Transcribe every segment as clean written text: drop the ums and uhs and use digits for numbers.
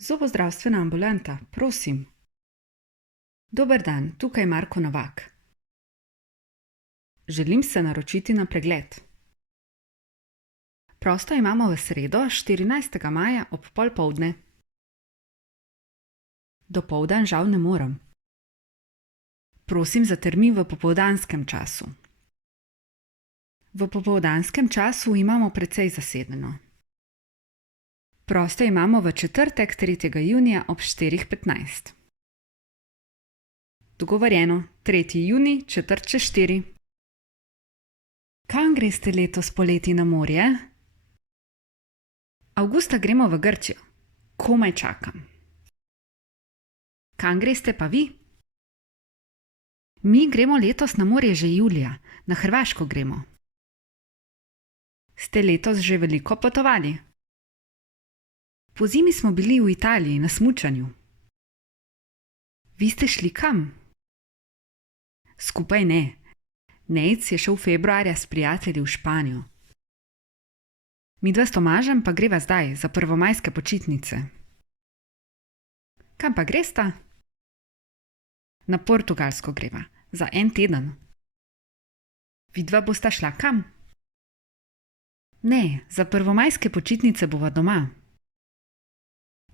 Zobozdravstvena ambulanta, prosim. Dober dan, tukaj Marko Novak. Želim se naročiti na pregled. Prosto imamo v sredo, 14. maja ob pol povdne. Dopoldan žal ne morem. Prosim za termin v popoldanskem času. V popoldanskem času imamo precej zasedeno. Prosto imamo v četrtek, 3. junija ob 4:15. Dogovorjeno, 3. junij, 4:45. Kam greste letos poleti na morje? Avgusta gremo v Grčijo. Komaj čakam. Kam greste pa vi? Mi gremo letos na morje že julija, na Hrvaško gremo. Ste letos že veliko potovali? Pozimi smo bili v Italiji na smučanju. Vi ste šli kam? Skupaj ne. Nejc je šel februarja s prijatelji v Španijo. Midva s Tomažem pa greva zdaj za prvomajske počitnice. Kam pa gresta? Na Portugalsko greva, za en teden. Vidva bosta šla kam? Ne, za prvomajske počitnice bova doma.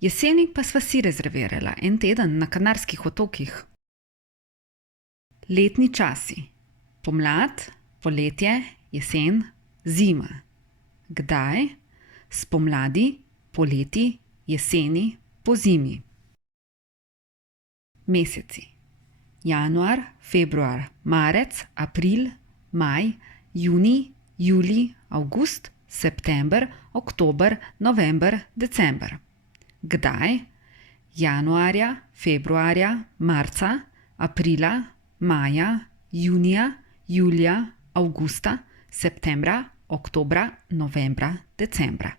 Jeseni pa sva si rezervirala en teden na Kanarskih otokih. Letni časi. Pomlad, poletje, jesen, zima. Kdaj? Spomladi, poleti, jeseni, pozimi. Meseci. Januar, februar, marec, april, maj, junij, julij, avgust, september, oktober, november, december. Kdaj? Januarja, februarja, marca, aprila, maja, junija, julija, avgusta, septembra, oktobra, novembra, decembra.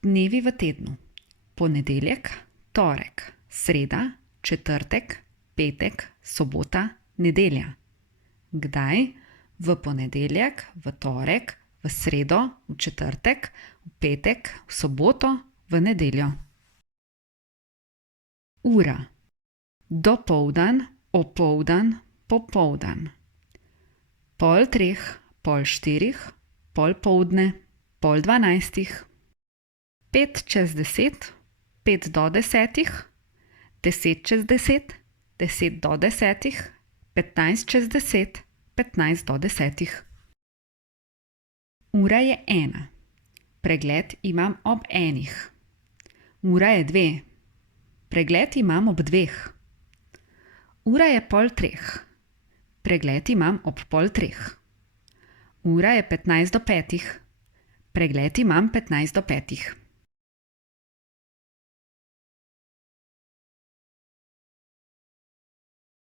Dnevi v tednu. Ponedeljek, torek, sreda, četrtek, petek, sobota, nedelja. Kdaj? V ponedeljek, v torek, v sredo, v četrtek, v petek, v soboto, v nedeljo. Ura. Dopoldan, opoldan, popoldan. 3:30, 3:30, pol povdne, 11:30, 5:50, 5 do 10, 10:10, 10 do 10, 15:10, 15 do 10. Ura je 1. Pregled imam ob 1. Ura je 2. Pregled imam ob 2. Ura je 2:30. Pregled imam ob 2:30. Ura je 15 do 5. Pregled imam 15 do 5.